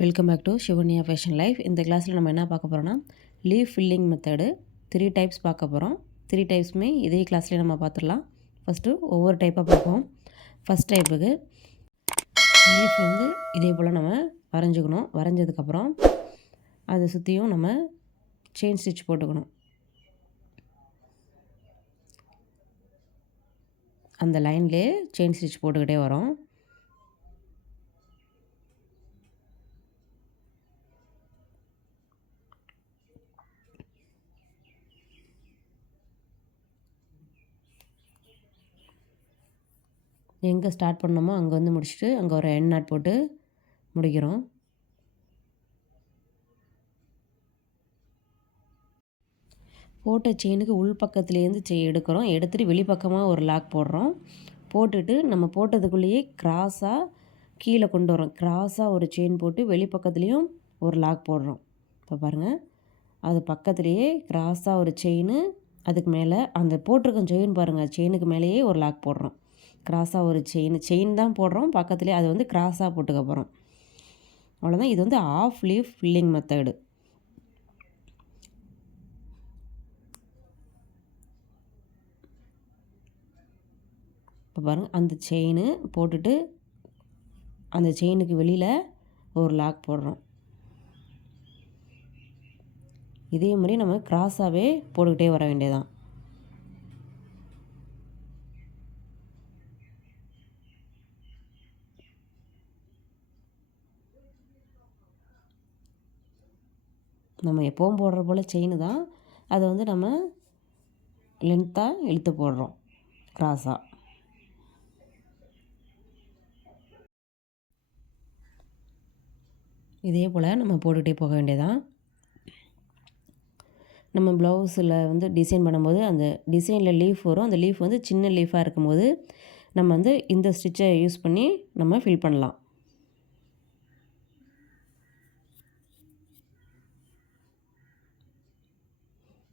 Welcome back to Shivanya fashion life. இந்த கிளாஸில் நம்ம என்ன பார்க்க போகிறோன்னா லீஃப் ஃபில்லிங் மெத்தடு 3 டைப்ஸ் பார்க்க போகிறோம். 3 டைப்ஸுமே இதே கிளாஸ்லேயே நம்ம பார்த்துடலாம். ஃபஸ்ட்டு ஒவ்வொரு டைப்பாக பார்ப்போம். ஃபஸ்ட் டைப்புக்கு லீஃப் இதே போல் நம்ம வரைஞ்சிக்கணும். வரைஞ்சதுக்கப்புறம் அதை சுற்றியும் நம்ம செயின் ஸ்டிச் போட்டுக்கணும். அந்த லைன்லேயே செயின் ஸ்டிச் போட்டுக்கிட்டே வரோம். எங்கே ஸ்டார்ட் பண்ணோமோ அங்கே முடிச்சுட்டு அங்கே ஒரு எண்ட் நாட் போட்டு முடிக்கிறோம். போட்ட செயினுக்கு உள் பக்கத்துலேருந்து எடுக்கிறோம். எடுத்துகிட்டு வெளிப்பக்கமாக ஒரு லாக் போடுறோம். போட்டுட்டு நம்ம போட்டதுக்குள்ளேயே கிராஸாக கீழே கொண்டு வரோம். கிராஸாக ஒரு செயின் போட்டு வெளிப்பக்கத்துலேயும் ஒரு லாக் போடுறோம். இப்போ பாருங்கள், அது பக்கத்துலேயே கிராஸாக ஒரு செயின், அதுக்கு மேலே அந்த போட்டிருக்க செயின் பாருங்கள், செயினுக்கு மேலேயே ஒரு லாக் போடுறோம். கிராஸாக ஒரு செயின் தான் போடுறோம். பக்கத்துலேயே அது கிராஸாக போட்டுக்க போகிறோம். அவ்வளோதான். இது ஆஃப் லீஃப் ஃபில்லிங் மெத்தடு. இப்போ பாருங்கள், அந்த செயின் போட்டுட்டு அந்த செயினுக்கு வெளியில் ஒரு லாக் போடுறோம். இதே மாதிரி நம்ம கிராஸாகவே போட்டுக்கிட்டே வர வேண்டியதான். நம்ம எப்போவும் போடுற போல் செயின் தான். அதை நம்ம லென்த்தாக இழுத்து போடுறோம் கிராஸாக. இதே போல் நம்ம போட்டுகிட்டே போக வேண்டியதான். நம்ம ப்ளவுஸில் டிசைன் பண்ணும்போது அந்த டிசைனில் லீஃப் வரும். அந்த லீஃப் சின்ன லீஃபாக இருக்கும்போது நம்ம இந்த ஸ்டிச்சை யூஸ் பண்ணி நம்ம ஃபில் பண்ணலாம்.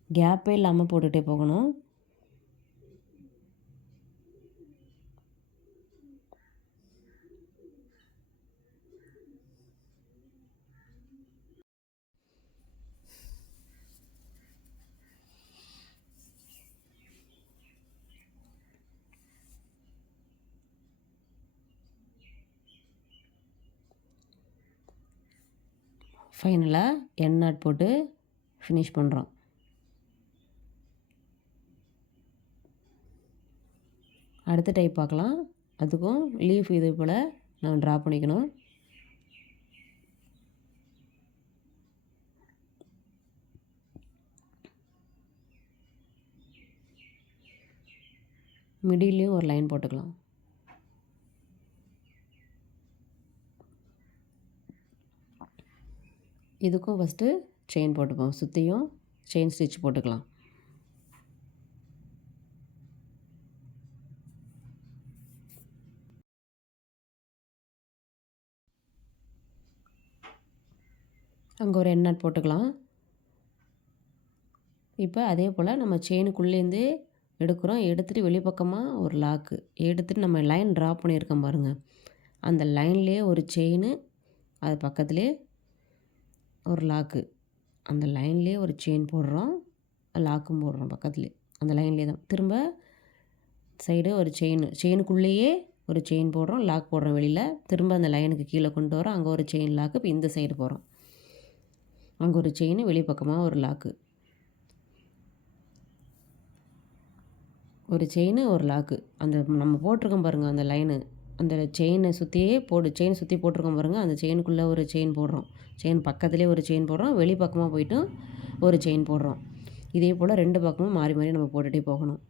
கேப்பே இல்லாமல் போட்டுகிட்டே போகணும். ஃபைனலாக எண்ட் நாட் போட்டு ஃபினிஷ் பண்ணுறோம். அடுத்த டைப் பார்க்கலாம். அதுக்கும் லீஃப் இதே போல் நான் ட்ரா பண்ணிக்கணும். மிடில்லையும் ஒரு லைன் போட்டுக்கலாம். இதுக்கும் ஃபஸ்ட்டு செயின் போட்டுப்போம். சுற்றியும் செயின் ஸ்டிச் போட்டுக்கலாம். அங்கே ஒரு எண்ட் நாட் போட்டுக்கலாம். இப்போ அதே போல் நம்ம செயினுக்குள்ளேருந்து எடுக்கிறோம். எடுத்துகிட்டு வெளிப்பக்கமாக ஒரு லாக்கு எடுத்துகிட்டு நம்ம லைன் ட்ரா பண்ணியிருக்கோம் பாருங்கள், அந்த லைன்லேயே ஒரு செயின், அது பக்கத்துலேயே ஒரு லாக்கு, அந்த லைன்லேயே ஒரு செயின் போடுறோம், லாக்கும் போடுறோம் பக்கத்துலேயே. அந்த லைன்லேயே தான் திரும்ப சைடு ஒரு செயினுக்குள்ளேயே ஒரு செயின் போடுறோம், லாக் போடுறோம் வெளியில். திரும்ப அந்த லைனுக்கு கீழே கொண்டு வரோம். அங்கே ஒரு செயின் லாக்கு. இப்போ இந்த சைடு போகிறோம். அங்கே ஒரு செயின், வெளிப்பக்கமாக ஒரு லாக்கு, ஒரு செயின், ஒரு லாக்கு. அந்த நம்ம போட்டிருக்கோம் பாருங்கள் அந்த லைனு, அந்த செயினை சுற்றியே செயின் சுற்றி போட்டிருக்கோம் பாருங்கள். அந்த செயினுக்குள்ளே ஒரு செயின் போடுறோம். செயின் பக்கத்துலேயே ஒரு செயின் போடுறோம். வெளிப்பக்கமாக போய்ட்டு ஒரு செயின் போடுறோம். இதே போல் 2 பக்கமும் மாறி மாறி நம்ம போட்டுகிட்டே போகணும்.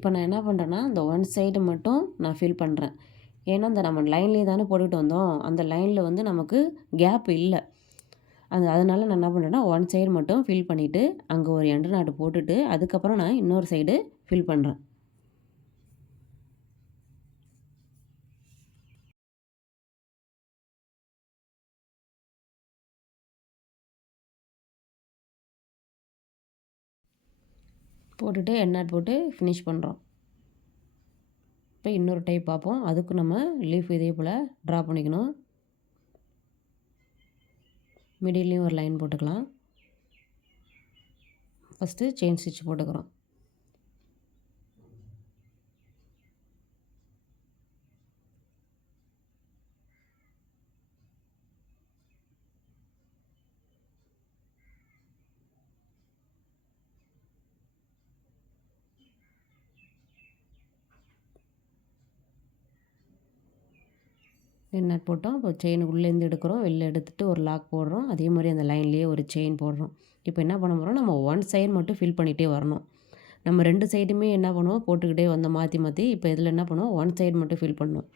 இப்போ நான் என்ன பண்ணுறேன்னா, இந்த ஒன் சைடு மட்டும் நான் ஃபில் பண்ணுறேன். ஏன்னா, இந்த நம்ம லைன்லேயே தானே போட்டுட்டு வந்தோம். அந்த லைனில் வந்து நமக்கு கேப் இல்ல. அதனால நான் என்ன பண்ணுறேன்னா, ஒன் சைடு மட்டும் ஃபில் பண்ணிவிட்டு, அங்கே ஒரு எண்டு நாட்டு போட்டுட்டு, அதுக்கப்புறம் நான் இன்னொரு சைடு ஃபில் பண்ணுறேன். போட்டுட்டு எண்ட் நாட் போட்டு ஃபினிஷ் பண்ணுறோம். இப்போ இன்னொரு டைப் பார்ப்போம். அதுக்கு நம்ம லீஃப் இதே போல் ட்ரா பண்ணிக்கணும். மிடில்லையும் ஒரு லைன் போட்டுக்கலாம். ஃபஸ்ட்டு செயின் ஸ்டிச் போட்டுக்கிறோம். எண்ட் நாட் போட்டோம். இப்போ செயின் உள்ளேருந்து எடுக்கிறோம். வெளில எடுத்துகிட்டு ஒரு லாக் போடுறோம். அதே மாதிரி அந்த லைன்லேயே ஒரு செயின் போடுறோம். இப்போ என்ன பண்ண போகிறோம், நம்ம ஒன் சைடு மட்டும் ஃபில் பண்ணிகிட்டே வரணும். நம்ம 2 சைடுமே என்ன பண்ணுவோம், போட்டுக்கிட்டே வந்தோம் மாற்றி மாற்றி. இப்போ இதில் என்ன பண்ணுவோம், ஒன் சைடு மட்டும் ஃபில் பண்ணணும்.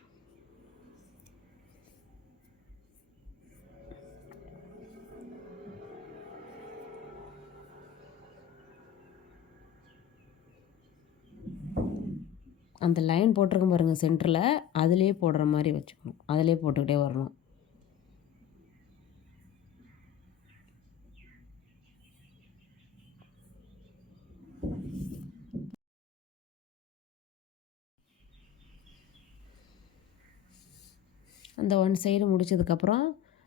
அந்த லைன் போட்டிருக்கோம் பாருங்கள் சென்டரில், அதிலே போடுற மாதிரி வச்சுக்கணும். அதிலே போட்டுக்கிட்டே வரணும். அந்த ஒன் சைடு முடித்ததுக்கப்புறம்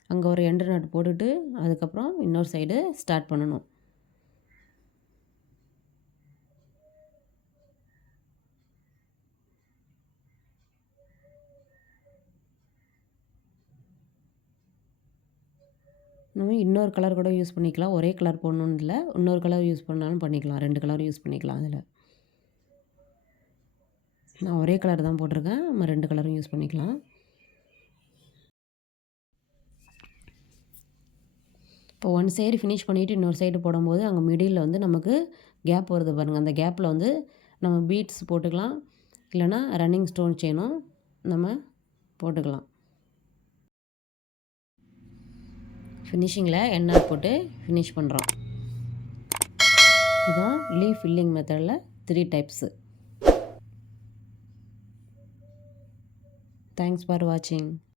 அங்கே ஒரு எண்டு நாட் போட்டுட்டு, அதுக்கப்புறம் இன்னொரு சைடு ஸ்டார்ட் பண்ணணும். நம்ம இன்னொரு கலர் கூட யூஸ் பண்ணிக்கலாம். ஒரே கலர் போடணுன்னு இல்லை. இன்னொரு கலர் யூஸ் பண்ணாலும் பண்ணிக்கலாம். 2 கலர் யூஸ் பண்ணிக்கலாம் அதில். நான் ஒரே கலர் தான் போட்டிருக்கேன். நம்ம 2 கலரும் யூஸ் பண்ணிக்கலாம். இப்போ ஒன் சைடு ஃபினிஷ் பண்ணிவிட்டு இன்னொரு சைடு போடும்போது அங்கே மிடில் வந்து நமக்கு கேப் வருது பாருங்கள். அந்த கேப்பில் வந்து நம்ம பீட்ஸ் போட்டுக்கலாம். இல்லைனா ரன்னிங் ஸ்டோன் செயினும் நம்ம போட்டுக்கலாம். ஃபினிஷிங்கில் எண்ட் நாட் போட்டு ஃபினிஷ் பண்ணுறோம். இதுதான் லீஃப் ஃபில்லிங் மெத்தடில் 3 டைப்ஸு. தேங்க்ஸ் ஃபார் வாட்சிங்.